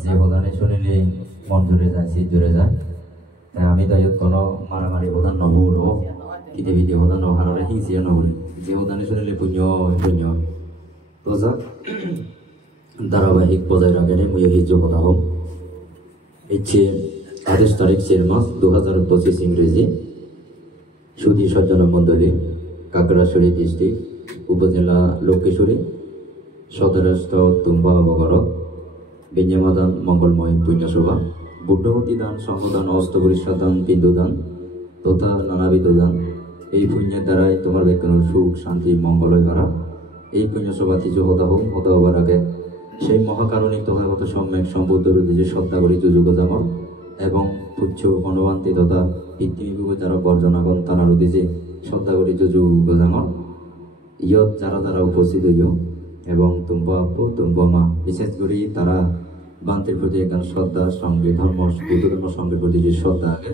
যে প্রধানে শুনিলে মন জুড়ে যায় শীত জুড়ে যায় তাই আমি তো কোনো মারামারি প্রধান নবুর কিতে বিধি প্রধান নহারে হিংসিয়া নবুরি যে প্রধানে শুনিলে পুণ্য পুণ্য তো যাক ধারাবাহিক বজায় রাখেন মুই হিজ কথা হোক ইচ্ছে 28 তারিখ 4 মাস 2025 ইংরেজি সুধী সজ্জন মন্ডলী কাকড়াছড়ি ডিস্ট্রিক্ট উপজেলা লক্ষ্মীশ্বরী সদরস্থ তুম্বা বগর বিঞ্জামাদান মঙ্গলময় পুণ্যসভা বুদ্ধবতী দান সংঘদান অস্তপরিষ্কার দান পিণ্ডদান তথা নানাবিধ দান এই পুণ্যের দ্বারাই তোমার ব্যক্তির সুখ শান্তি মঙ্গলয় করা এই পুণ্যসভা তিজ হতা হোক হতা হবার আগে সেই মহাকারণিক তথাগত সম্যক সম্বুদ্ধ রুদিজে শ্রদ্ধা করি যুযুগ জামর এবং পুচ্ছ গণবান্তি তথা পৃথিবী যারা বর্জনাগণ তারা রুদিজে শ্রদ্ধা করি যুযুগ জামর ইয়ত যারা যারা উপস্থিত হইও এবং তুম্বা আপু তুম্বা মা বিশেষ করে তারা বান্তির প্রতি একখান শ্রদ্ধা সঙ্গে ধর্ম বুদ্ধ ধর্ম সঙ্গের প্রতি যে শ্রদ্ধা আগে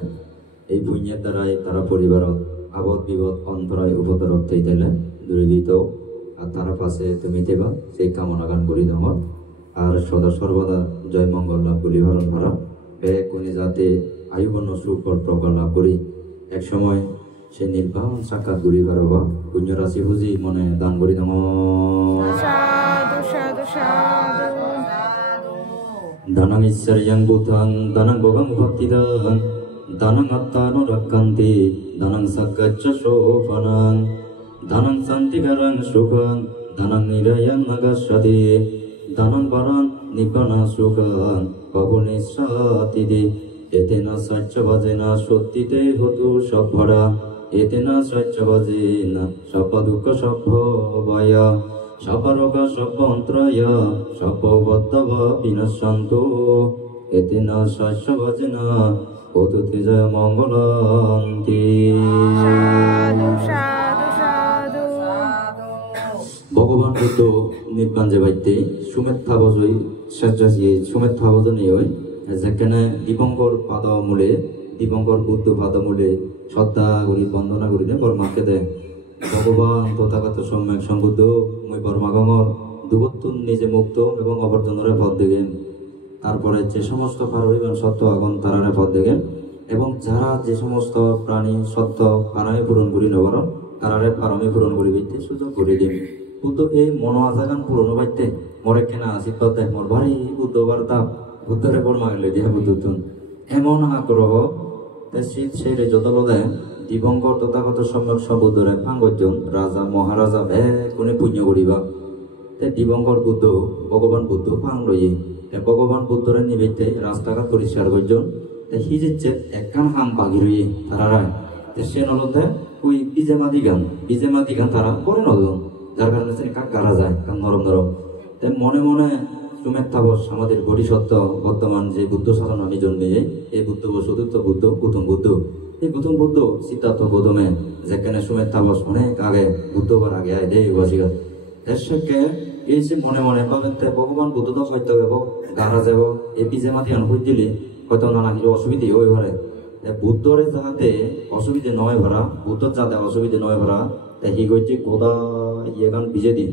এই পুণ্যের দ্বারাই তারা পরিবারত আবদ বিপদ অন্তরায় উপদ্রব থেইলে দূরীভূত আর তারা পাশে তুমি দেবা সেই কামনা গান করি তোমার আর সদা সর্বদা জয় মঙ্গল লাভ করি হরণ ভরা ব্যয় কোনে যাতে আয়ুবর্ণ সুফল প্রকার লাভ করি এক সময় সে নির্বাণ সাক্ষাৎ করি পারবা পুণ্য রাশি বুঝি মনে দান করি দানাং ঈশ্বর্যং বুদ্ধং দানাং ভোগং ভক্তিদান দানাং আত্মানুরক্ষন্তি দানাং সজ্জচ্চ শোভনং দানাং শান্তিকরং সুখং দানাং নিরয়ং নগস্যতি দানাং পরং নিব্বানা সুখং পবনেশ্বতিদি এতেনা সত্যবাজেনা সত্যিতে হতু সব ভরা এতেনা সত্যবাজেনা সব দুঃখ সব ভয় সব রোগ সব অন্ত্রয় সব বদ্ধব বিনশ্যন্তু এতেনা সত্যবাজেনা হতু তেজ মঙ্গলান্তি। ভগবান বুদ্ধ নির্বাণ যে বাইতে সুমেধা বজই স্বেচ্ছাসী সুমেধা বজনী হয় যেখানে দিবঙ্কর পাদমূলে দিবঙ্কর বুদ্ধ পাদমূলে শ্রদ্ধা করি বন্দনা করি দেয় বর্মাকে দেয় ভগবান তথাগত সম্যক সম্বুদ্ধ মই বর্মাগমর দুবত্তুন নিজে মুক্ত এবং অপরজনের পথ দেখেন তারপরে যে সমস্ত পারবিবান সত্য আগন তারারে পথ দেখেন এবং যারা যে সমস্ত প্রাণী সত্য পারমে পূরণ করি নবর তারারে পারমে পূরণ করি বিতে সুযোগ করে দিন বুদ্ধ এই মন আজাগান পূরণ বাইতে মরে কেনা আশীর্বাদ দেয় মোর ভারী বুদ্ধ বার্তা বুদ্ধরে বর্মা গেলে দিয়ে বুদ্ধতুন এমন আগ্রহ শীত সেই যতল দেয় দিবঙ্কর তথাগত সম্যক সম্বুদ্ধরে পাঙ্গজন রাজা মহারাজা কোনে পুণ্য করিবা দিবঙ্কর বুদ্ধ ভগবান বুদ্ধ পাং লইয়ে ভগবান বুদ্ধরে নিবেতে রাস্তাঘাট পরিষ্কার করজন হিজেচ্ছে একখান হাম বাগি রইয়ে তারা সে নলতে ওই বিজেমাদি গান তারা করে নজন যার কারণে সে কাক গারা যায় কান নরম নরম তাই মনে মনে সুমেধাবস আমাদের বডিসত্ত্ব বর্তমান যে বুদ্ধ শাসন আমি জন্মে এই বুদ্ধ চতুর্থ বুদ্ধ গৌতম বুদ্ধ এই গৌতম বুদ্ধ সিদ্ধার্থ গৌতমে যেখানে সুমেধাবস অনেক আগে বুদ্ধবার আগে আয় দেয় বাসিগা এর সঙ্গে এই যে মনে মনে পাবেন ভগবান বুদ্ধ তো হয়তো যাব গারা যাব এই বিজে মাতি হয়ে দিলে হয়তো নানা কিছু অসুবিধে হয়ে ভরে বুদ্ধরে যাতে অসুবিধে নয় ভরা বুদ্ধ যাতে অসুবিধে নয় ভরা তাই হি করছে গোদা ইয়ে গান ভিজে দিন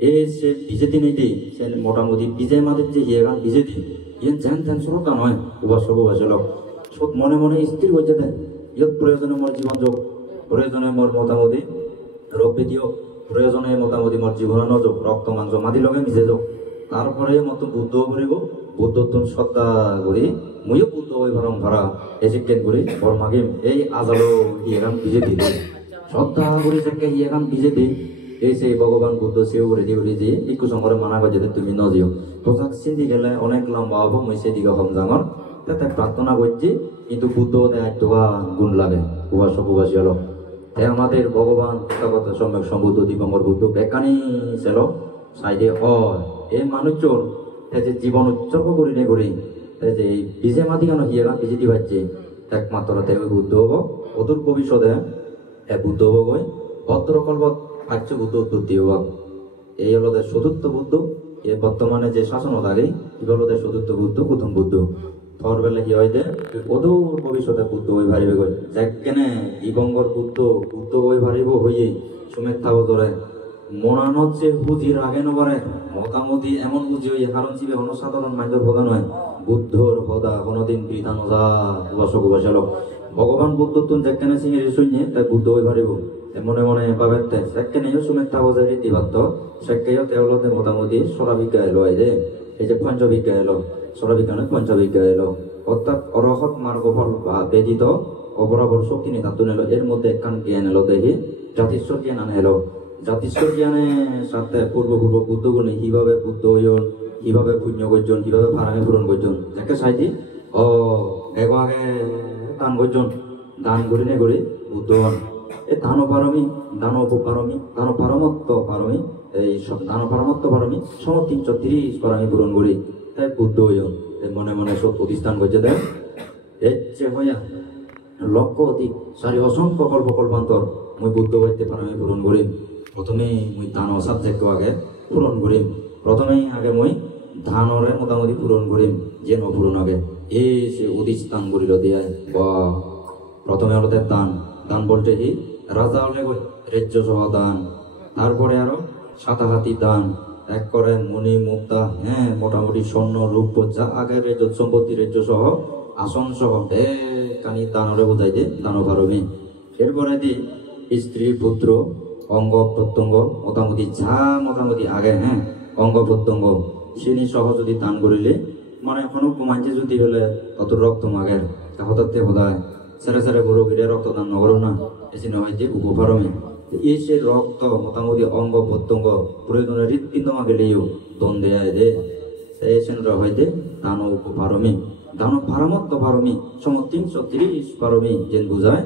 এই সে ভিজে দিন এই দিই সে মোটামুটি বিজে মাদের যে ইয়ে গান ভিজে দিন ইয়ে ধ্যান ধ্যান সরকার নয় উপাসক উপাসক সব মনে মনে স্থির হয়ে দেয় ইয়ত প্রয়োজনে মোর জীবন যোগ প্রয়োজনে মোর মোটামুটি রোগ ব্যাধি হোক প্রয়োজনে মোটামুটি মোর জীবন যোগ রক্ত মাংস মাটি লগে মিশে যাও তারপরে মতো বুদ্ধ করিব বুদ্ধত্ব শ্রদ্ধা করি মইও বুদ্ধ ওই ভরম ভরা এসিকেন করি বর মাগিম এই আজালো ইয়েগান ভিজে দিল শ্রদ্ধা করি যাকে ইয়েগান ভিজে দিই এই সেই ভগবান বুদ্ধ সেও রেডি করে দিয়ে একটু সঙ্গে মানা করে যেতে তুমি নজিও পোশাক সিন্ধি গেলে অনেক লম্বা হবো মই সেদিকে হম জাঙর তাতে প্রার্থনা করছি কিন্তু বুদ্ধ দেয় তোয়া গুণ লাগে উপাসক উপাসী হলো তাই আমাদের ভগবান তথাগত সম্যক সম্বুদ্ধ দিগম্বর বুদ্ধ বেকানি ছিল সাইডে হয় এই মানুষজন যে জীবন উৎসর্গ করি নে করি যে বিজে মাতি কেন হিয়ে গান বিজে দি পাচ্ছে একমাত্র ওই বুদ্ধ হব অদূর ভবিষ্যতে বুদ্ধ হব গই ভদ্রকল্পত পাচ্য বুদ্ধ উৎপত্তি হব এই হলো চতুর্থ বুদ্ধ এ বর্তমানে যে শাসন থাকে কি হলো চতুর্থ বুদ্ধ প্রথম বুদ্ধ থর বেলা কি হয় যে অদূর ভবিষ্যতে বুদ্ধ ওই ভারিবে গই কেনে দিগম্বর বুদ্ধ বুদ্ধ ওই ভারিব হইয়ে সুমেধা বদরে মনানো যে হুজির আগে নবারে মোটামুটি এমন বুঝি ওই কারণ ছিল সাধারণ মানুষের হদা নয় বুদ্ধর হদা কোনোদিন বৃথা নজা বসক বসালো ভগবান বুদ্ধ তুন যেখানে সিংহের শুনে তাই বুদ্ধ হয়ে পারিব মনে মনে ভাবে সেখানেও সুমের তাবজাই রীতিবাদ্য সেখানেও তেওলতে মোটামুটি সরাবিজ্ঞা এলো এই যে এই যে পঞ্চবিজ্ঞা এলো সরাবিজ্ঞানে পঞ্চবিজ্ঞা এলো অর্থাৎ অরহত মার্গফল বা ব্যতীত অবরাবর শক্তি নিতাত্তন এলো এর মধ্যে একখান জ্ঞান এলো দেখি জাতিশ্বর জ্ঞান আনে এলো জাতিশ্বর জ্ঞানে সাথে পূর্ব বুদ্ধগুণী কিভাবে বুদ্ধ হইন কিভাবে পুণ্য করছেন কিভাবে ফারামে পূরণ করছেন যাকে সাইতি ও এগো আগে দান করছেন দান করি নে করি বুদ্ধ হন এই দান পারমত্ব পারমি এই সব দান পারমত্ব পারমি সম 330 পারামি পূরণ করি তাই বুদ্ধ হইন মনে মনে সব প্রতিষ্ঠান করছে দেখ এর যে হইয়া লক্ষ অধিক সারি অসংখ্য কল্পান্তর মই বুদ্ধ হইতে পারামি পূরণ করিম প্রথমে মই দান সাবজেক্ট আগে পূরণ করিম প্রথমে আগে মই ধানরে মোটামুটি পূরণ করিম যে নপূরণ আগে এই সে অধিষ্ঠান করিল দিয়া বা প্রথমে হলো দান দান বলতে কি রাজা হলে রাজ্য সহ দান তারপরে আরো সাতাহাতি দান এক করে মণি মুক্তা হ্যাঁ মোটামুটি স্বর্ণ রূপ যা আগে রাজ্য সম্পত্তি রাজ্য সহ আসন সহ কানি দানরে বোঝাই দে দান পারমি এরপরে দি স্ত্রী পুত্র অঙ্গ প্রত্যঙ্গ মোটামুটি আগে হ্যাঁ অঙ্গ প্রত্যঙ্গ সিনি সহ যদি দান করিলে মানে এখনো কমাইছে যদি হলে অত রক্ত মাগের হঠাৎ বোধায় সেরে সেরে বড় গিরে রক্ত দান নগর না এসে নয় যে উপফারমে এই সে রক্ত মোটামুটি অঙ্গ প্রত্যঙ্গ প্রয়োজনে হৃৎপিণ্ড মাগেলেও দন দেয় দে এসে হয় দে দান উপফারমে দান পারমত্ব পারমি সম 330 পারমি যেন বুঝায়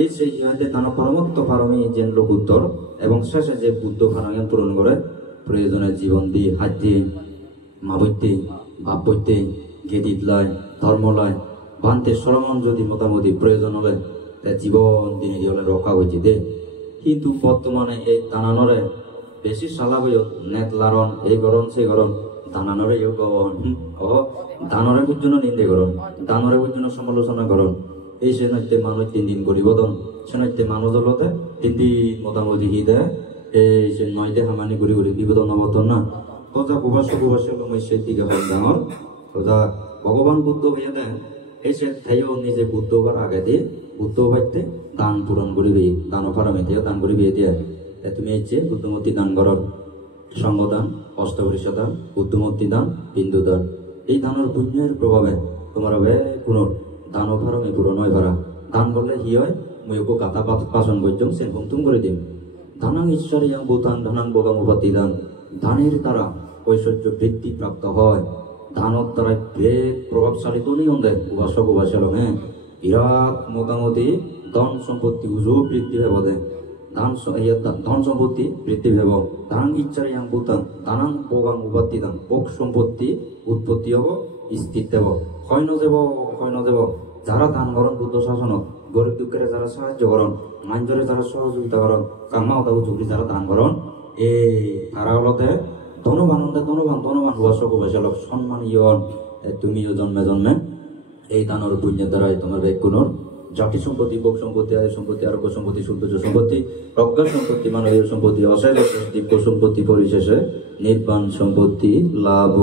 এই সেই ইহাতে দান পারমত্ব পারমি যেন লোক উত্তর এবং শেষে যে বুদ্ধ ফারাঙ্গন পূরণ করে প্রয়োজনে জীবন দিয়ে হাত দিয়ে মা বইতে বাপ বইতে গেদিত লয় ধর্ম লয় বানতে সরমন যদি মোটামুটি প্রয়োজন হলে জীবন দিনে হলে রক্ষা হয়েছে দে কিন্তু বর্তমানে এই দানানরে বেশি সালা বই নেট লারণ এই গরম সেই গরম দানানরে ইউ গরম দানরে জন্য নিন্দে গরম দানরে জন্য সমালোচনা গরম এই সে নইতে মানুষ 3 দিন গরিবদন সে নইতে মানুষ হলতে 3 দিন মোটামুটি হিদে এই সে নয়তে হামানি ঘুরি বিপদ নবতন না কথা প্রবাস সমস্যার দিকে হয় ডাঙর কথা ভগবান বুদ্ধ হইয়া দেন এই সে তাইও নিজে বুদ্ধ হবার আগে দিয়ে বুদ্ধ হইতে দান পূরণ করিবি দান ফারামে দিয়ে দান করিবি দিয়ে তুমি হচ্ছে বুদ্ধমূর্তি দান করর সঙ্গদান অষ্টপরিষ দান বুদ্ধমূর্তি দান বিন্দু দান এই দানের পুণ্যের প্রভাবে তোমার হবে কোনো দান ফারামে পূরণ হয় ভাড়া দান করলে কি হয় মই ওকে কাতা পাচন করছম সে হুমতুম করে দিম দানাং ঈশ্বরী ভূতান ধানাং বোগাম উপাতি দান দানের দ্বারা ঐশ্বর্য বৃদ্ধি প্রাপ্ত হয় দানের দ্বারা বেগ প্রভাবশালী তো নিয়ম দেয় উপাসক উপাসল হ্যাঁ বিরাট মোটামুটি ধন সম্পত্তি উজু বৃদ্ধি ভেব দেয় ধন সম্পত্তি বৃদ্ধি ভেব দানাং ইচ্ছার ইয়াং ভূতান দানাং বোগাম উপাতি দান ভোগ সম্পত্তি উৎপত্তি হব স্থির দেব ক্ষয় নদেব যারা দান করেন বুদ্ধ শাসনত গরিব দুঃখের যারা সাহায্য করেন মাঞ্জরে যারা সহযোগিতা করেন কামা উদাহ চুরি যারা দান করেন এই তারা হলতে ধনবান উপাসক উপাসক সম্মান ইয়ন তুমিও জন্মে এই দানের পুণ্যের দ্বারাই তোমার ব্যক্তিগুণর জাতি সম্পত্তি ভোগ সম্পত্তি আয় সম্পত্তি আরোগ্য সম্পত্তি সৌন্দর্য সম্পত্তি প্রজ্ঞা সম্পত্তি মানবীয় সম্পত্তি অসাইল দিব্য সম্পত্তি পরিশেষে নির্বাণ সম্পত্তি লাভ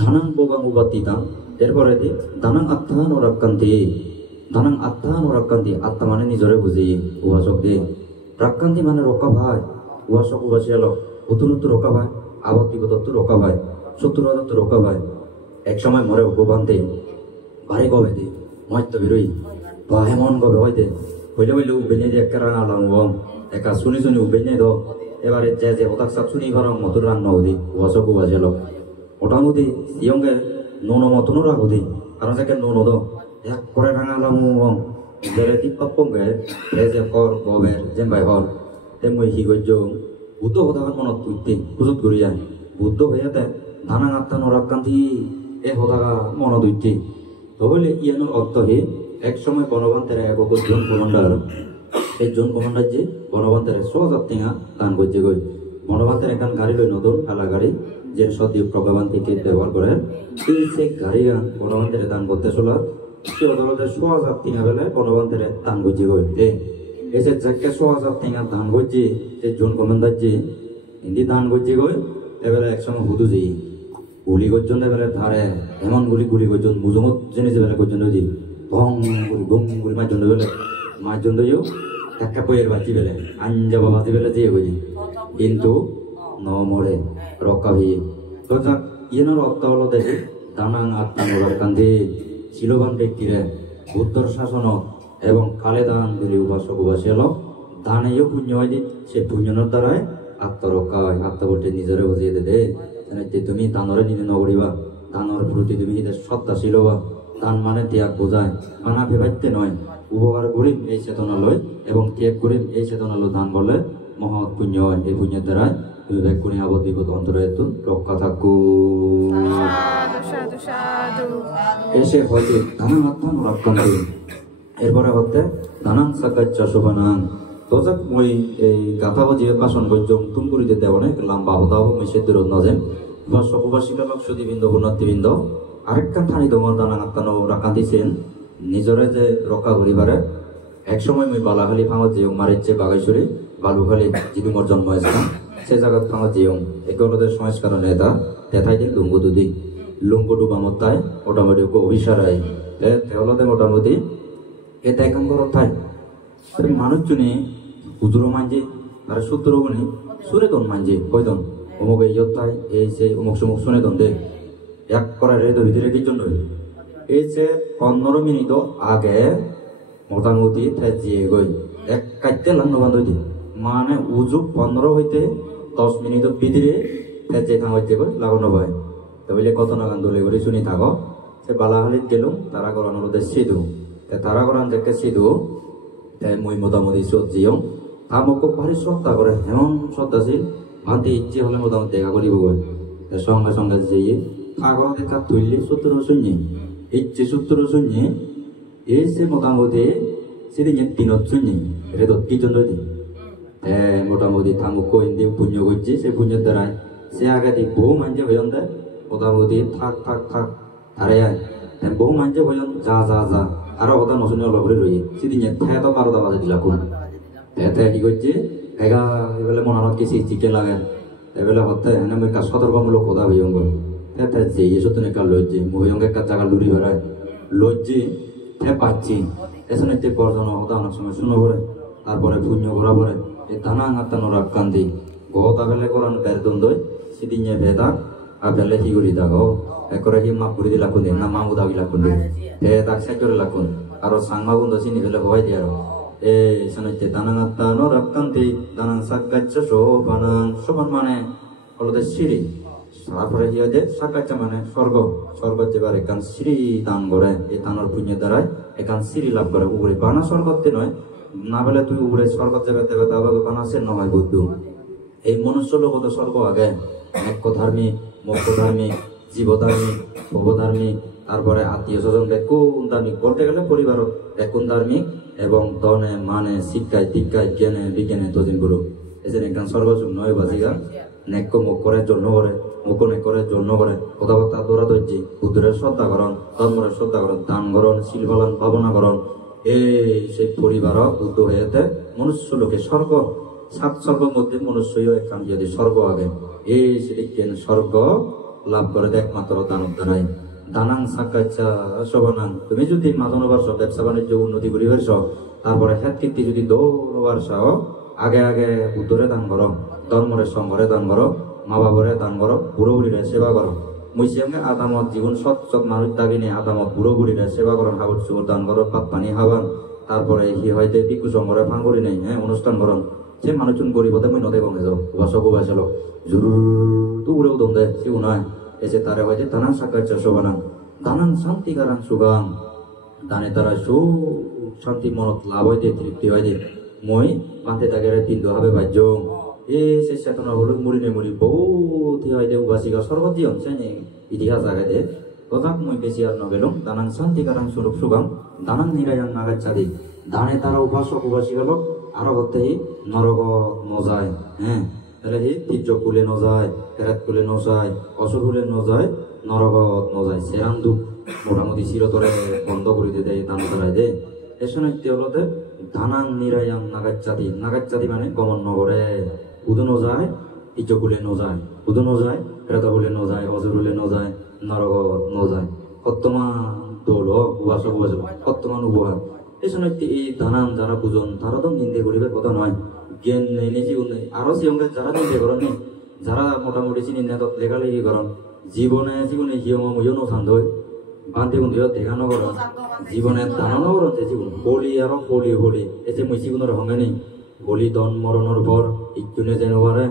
ধানাং বোগাং উপাতি দান এরপরে দি দানাং আত্মান রাক্কান্তি আত্মা মানে নিজরে বুঝি উপাসক দিয়ে রাক্কান্তি মানে রক্ষা ভাই উপাসক উপাসিয়াল অতুনত্ব রক্ষা ভাই আবদ বিপদত্ব রক্ষা ভাই শত্রুদত্ত রক্ষা ভাই এক সময় মরে ভগবানতে ভারী গবে দে মহত্ব বেরোই বা এমন গবে হইতে হইলে উবেনে দিয়ে একা রাঙা আলাম একা শুনি উবেনে দ এবারে যে হতাক সাপ শুনি ঘর মতুর রান্না হদি উপাসক উপাসিয়াল মোটামুটি ইয়ঙ্গে নুন মতনও রাখুদি কারণ যাকে নুন দ এক করে রাঙালাম জেলে টিপাপ পঙ্গে যে হর গবের যেন ভাই হর তে মই হি গজ্য বুদ্ধ হতাকার মনত তুইতে সুযোগ করি যায় বুদ্ধ হইয়াতে ধানাং আত্মা নরাক্কান্তি এ হতাকা মনত তুইতে তাহলে ইয়ানোর অর্থ হে এক সময় বনবান্তের এক জন কমান্ডার এই জন কমান্ডার যে বনবান্তের 100,000 টাকা দান করছে গই বনবান্তের এখন গাড়ি লই নতুন খালা গাড়ি যে সদীপ ভগবান থেকে ব্যবহার করে এই সে গাড়ি বনবান্তের দান করতে চলা সে অদলতে 1,000 টিঙা বেলে বনবান্ধের দান বুঝি গই দে এসে যাকে 1,000 টিঙা দান বুঝি সে জোন কমান্ডার জি হিন্দি দান বুঝি গই এবারে একসঙ্গে হুদু যাই গুলি করছেন এবারে ধারে এমন গুলি করছেন মুজমত জেনে যাবে করছেন দি ভং গুলি গম গুলি মারজন বেলে মারজন দিও একটা বইয়ের বাজি বেলে আঞ্জা বাজি বেলে দিয়ে হই কিন্তু ন মরে রক্ষা হয়ে তো যাক ইয়েনার অর্থ হলো দেখি দানাং আত্মানোর কান্দি শিলবান ব্যক্তিরে বুদ্ধর শাসন এবং কালে দান দিলে উপাসক উপাসী হলো দানেও পুণ্য হয় সে পুণ্যর দ্বারাই আত্মরক্ষা হয় আত্মবর্তী নিজরে বুঝিয়ে দে তুমি দানরে নিজে নগরিবা দানর প্রতি তুমি শ্রদ্ধাশীল হবা দান মানে ত্যাগ বোঝায় মানা ভেবাইতে নয় উপকার করিম এই চেতনা লয় এবং ত্যাগ করিম এই চেতনা লয় দান বলে মহৎ পুণ্য হয় এই পুণ্যের দ্বারাই তুমি ব্যাকুণী আবদ্ধ বিপদ অন্তরে রক্ষা থাকু এসে হয়তো দানাং আত্মা রক্ষান্তি এরপরে হতে দানাং সাকাচ্চ শোভানাং তো যাক মই এই গাথা বাজিয়ে বাসন গজ্জম তুমপুরিতে দেওয়া অনেক লম্বা হতা হব মেসের দূর নজেন বা সপবাসিকা বা সুদীবৃন্দ গুণার্থীবৃন্দ আরেকখান ঠানি দমর দানাং আত্মানো রাখান্তিছেন নিজরে যে রক্ষা করিবারে একসময় মই বালাখালি ফাঙত যেও মারিচ্ছে বাগাইছড়ি বালুখালি যিদুমর জন্ম হয়েছিলাম সে জায়গাত ফাঙত যেও এগুলোদের সংস্কার নেতা তেথাই দিক লুঙ্গু দুদি লুঙ্গু ডুবামতায় মোটামুটি অভিসারায় তেওলতে মোটামুটি এটা এখন করতায় মানুষজনে হুজুরো মানজে আর সূত্র গুনি সুরে দন মানজে কয়দন অমুক এই যোদ্ধায় এই সে অমুক সমুক শুনে দন দে এক করার রেতো ভিতরে কি জন্য এই যে 15 মিনিট আগে মোটামুটি জিয়ে গই এক কাটতে লান্ন বান্ধ দি মানে উজুক 15 হইতে 10 মিনিটের ভিতরে যে থাম হইতে গই লাগানো হয় তো বলে কত না গান দলে করে শুনি থাকো সে বালাহালিত গেলুম তারা করানোর ওদের সিধু তারা করান দেখে সিধু মই মোটামুটি সজ্জিও আমাকে ভারী শ্রদ্ধা করে এমন শ্রদ্ধাশীল ভান্তি ইচ্ছে হলে মোটামুটি দেখা করিব সঙ্গে সঙ্গে যেয়ে আগর দেখা তুললে সত্তর শূন্য ইচ্ছে 70 শূন্য এসে মোটামুটি সেদিন দিনত শূন্য এটা কি জন্য দিই মোটামুটি থামুক হিন্দি পুণ্য করছে সে পুণ্যের দ্বারাই সে আগে দিই বহু মানছে হইন দেয় মোটামুটি থাক আরে বহু মানছে হইন যা আরো কথা নশুনে অলপ করে রই সেদিন তো 12টা বাজে দিলা কোন কি করছে এগা এবেলে মনানত কি চিকেন লাগে এবেলে হতে এনে মই কা সতর্কমূলক কথা হইয়ঙ্গ যে সত্যি একা লজ্জে মহিয়ঙ্গে একটা জায়গা লুড়ি বেড়ায় লজ্জে পাচ্ছি এসনে পর্যন্ত হতা অনেক সময় শুনো পড়ে তারপরে পুণ্য করা পরে এই দানা আত্মানো রাক্কান্তি গতা বেলে করান বের দ্বন্দ্বই সেদিন ভেদা আর বেলে কি করি দাও একরে কি মাপ করে দিলা কোন না মামু দাগি লাগুন দে তাক সাইড করে লাগুন আর সাংমা বন্ধ চিনি ফেলে ভয় দিয়ে আর এসনে দানা আত্মানো রাক্কান্তি দানা সাকাচ্ছ শোভান মানে হলদে সিঁড়ি তারপরে কি হয় যে সাকাচ্চা মানে স্বর্গ যেবার এখান শ্রী দান করে এই দানের পুণ্যের দ্বারাই এখান শ্রী লাভ করে উপরে বানা স্বর্গতে নয় না বলে তুই উপরে স্বর্গ যাবে দেবে তাহলে বানাসে নয় বুদ্ধ এই মনুষ্য লোকত স্বর্গ আগে এক ধার্মিক মুখ্য ধার্মিক জীবধার্মিক ভবধার্মিক তারপরে আত্মীয় স্বজন বেকুন ধার্মিক বলতে গেলে পরিবার বেকুন ধার্মিক এবং দনে মানে শিক্ষায় দীক্ষায় জ্ঞানে বিজ্ঞানে তজিন গুরু এজন্য এখান স্বর্গসুখ নয় বাজিগা নেক্য মুখ করে জন্য করে মুখ নেক করে জন্য করে কথাবার্তা দৌড়া দর্জি বুদ্ধের শ্রদ্ধা করণ ধর্মের শ্রদ্ধা করণ দান করণ শিলফলান ভাবনা করণ এই সেই পরিবার বুদ্ধ হয়েতে মনুষ্য লোকে স্বর্গ 7 স্বর্গের মধ্যে মনুষ্যও একখান যদি স্বর্গ আগে এই সেদিকে স্বর্গ লাভ করে একমাত্র দানব দ্বারাই দানাং সাকাচ্চা শোভানাং তুমি যদি মাদনবার ব্যবসা বাণিজ্য উন্নতি করিবার তারপরে হেত কীর্তি যদি দৌড়বার আগে বুদ্ধরে দান করো ধর্মরে সঙ্গরে দান করো মা বাবরে দান করো বুড়ো বুড়িরে সেবা করো মুসিয়ামে আদামত জীবন সৎ মানুষ দাগিনে আদামত বুড়ো বুড়িরে সেবা করেন হাবুর চুবর দান করো পাত পানি হাবান তারপরে হি হয়তো বিকু সঙ্গরে ফান করি নেই অনুষ্ঠান করন সে মানুষজন গরিবতে মই নদে গমে যাও উপাসক উপাসলো জরুর তু উড়েও দম দেয় সেও নয় এসে তারে হয়তো দানাং সাকাচ্চা শোভানাং দানাং শান্তি কারাং সুগাং দানে তারা শান্তি মনত লাভ হইতে তৃপ্তি হইতে মই পাতে তাকে তিন হবে বাহ্য সে চেতনা হলো মুড়ি বহুত হয়তো উপাসিকা সর্বতি অংশে ইতিহাস আগে তথাপ মই বেশি আর নগেলুম দানাং শান্তি কারাং স্বরূপ সুগাম দানাং নিরায়ং নাগাচ্ছাদি দানে তারা উপাসক উপাসিকা লোক আরো করতে নরক নজায় তাহলে হি তীর্য কুলে নজায় ফেরাত কুলে নজায় অসুর কুলে নজায় নরগত নজায় সেরান দুঃখ মোটামুটি চিরতরে বন্ধ করে দিতে এই দান করাই দে এসে তেওঁলোকে ধানান নিরায়াম নাগাচ্চাদি মানে গমন নগরে উদু নযায় ইচ বলে নযায় উদু নযায় প্রেত বলে নযায় অজর বলে নযায় নরক নযায় বর্তমান দোল উবাস উবাস বর্তমান উপহার এসে এই ধানান যারা বুঝন তারা তো নিন্দে করিবে কথা নয় জ্ঞান নেই নিজে নেই আরো সঙ্গে যারা নিন্দে করেন নি যারা মোটামুটি চিনি না লেখালেখি করেন জীবনে হিয়ম মুয়ো নসান দই বান্ধে বন্ধু দেখা নগর জীবনে দানা নগর জীবন হোলি আর হোলি এসে মই জীবনের সঙ্গে নেই হোলি দন মরণর পর ইজনে যেন পারে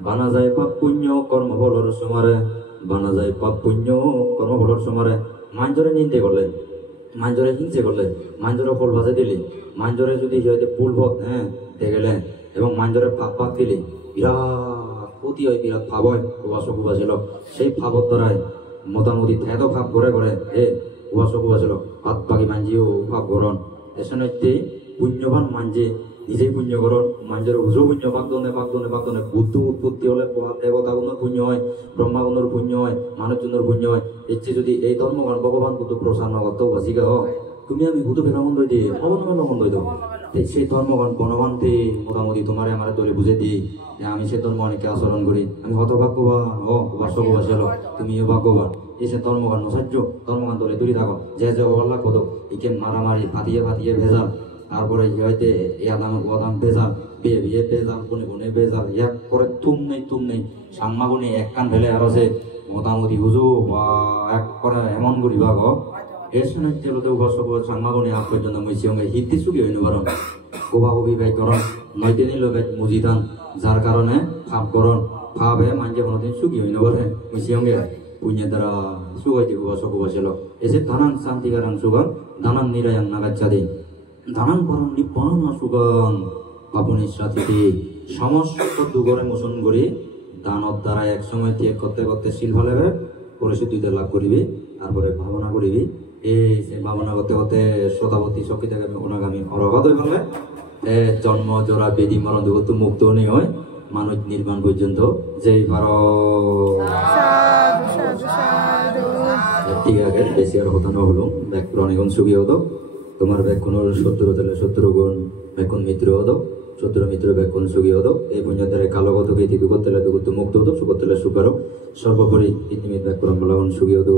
বানা যায় পাপ পুণ্য কর্মফলর সমারে বানা যায় পাপ পুণ্য কর্মফলর সমারে মাঞ্জরে নিন্দে করলে মাঞ্জরে হিংসে করলে মাঞ্জরে ফল ভাজে দিলি মাঞ্জরে যদি হয়তো ফুল ভত হ্যাঁ দেখলে এবং মাঞ্জরে পাপ দিলি বিরাট ক্ষতি হয় বিরাট ভাব হয় উপাসক সেই ভাবর দ্বারাই মোটামুটি এত ভাব করে উপাসক ভাত বাকি মাঞ্জিও ভাব গরণ এসে পুণ্যবান মাঞ্জে নিজেই পুণ্য করণ মাঞ্জের উজো পুণ্য বাগদনে বুদ্ধ উৎপত্তি হলে দেবতাগুণের পুণ্য হয় ব্রহ্মাগুণের পুণ্য হয় মানুষজনের পুণ্য হয় ইচ্ছে যদি এই ধর্মগান ভগবান বুদ্ধ প্রসাদ নগত বাজিকা হয় তুমি আমি বুধ ফেরা বন্ধ দিই অবনমন বন্ধ দিও সেই ধর্মগণ গণবান্তে মোটামুটি তোমারে আমার দলে বুঝে দিই আমি সে ধর্ম অনেকে আচরণ করি আমি হতভাগ্যবান উপাসক তুমিও ভাগ্যবান এই সে ধর্মগান নসাহ্য ধর্মগান দলে তুলি থাকো যে অল্লাহ কত একে মারামারি ফাটিয়ে ভেজাল তারপরে হয়তো ওদাম ভেজাল বিয়ে ভেজাল গুনে ভেজাল এক করে তুম নেই সাম্মা গুনে এক কান ফেলে আর সে মোটামুটি বুঝো বা এক করে এমন করি ভাগ এর সঙ্গে তেওঁলোকে উপাসক সাংমাগুনি আগ পর্যন্ত মই সঙ্গে হিতি চুকি হইনো পারন কোবাকবি ব্যয় করন নয়তে নিল ব্যয় মুজিদান যার কারণে ভাব করন ভাবে মানছে কোনোদিন চুকি হইনো পারে মই সঙ্গে পুণ্যের দ্বারা সুগাইতে উপাসক উপাসিল এসে ধানান শান্তিকারাং সুগন ধানান নিরায়াং নাগাচ্চাদি ধানান পরম নিপন সুগন পাপনির সাথীতে সমস্ত দুগরে মোচন করি দানত দ্বারা এক সময় ত্যাগ করতে শিল ফেলেবে পরিশুদ্ধিতে লাভ করিবি তারপরে ভাবনা করিবি এই ভাবনা করতে শতাবতী শক্তি থেকে অনাগামী অরগত হয়ে পারলে জন্ম জরা বেদি মরণ দুঃখ মুক্ত নেই হয় মানুষ নির্মাণ পর্যন্ত যেই ঠিক আছে বেশি আর হতো না হলো ব্যাকুণ অনেকক্ষণ সুখী হতো তোমার ব্যাকুণের 70 গুণ ব্যাকুণ মিত্র হতো 70 মিত্র ব্যাকুণ সুখী হতো এই পুণ্যতারে কালগত গীতি দুঃখতেলে দুঃখ মুক্ত হতো সুখতেলে সুখ সর্বোপরি ইতিমিত ব্যাকুণ সুখী হতো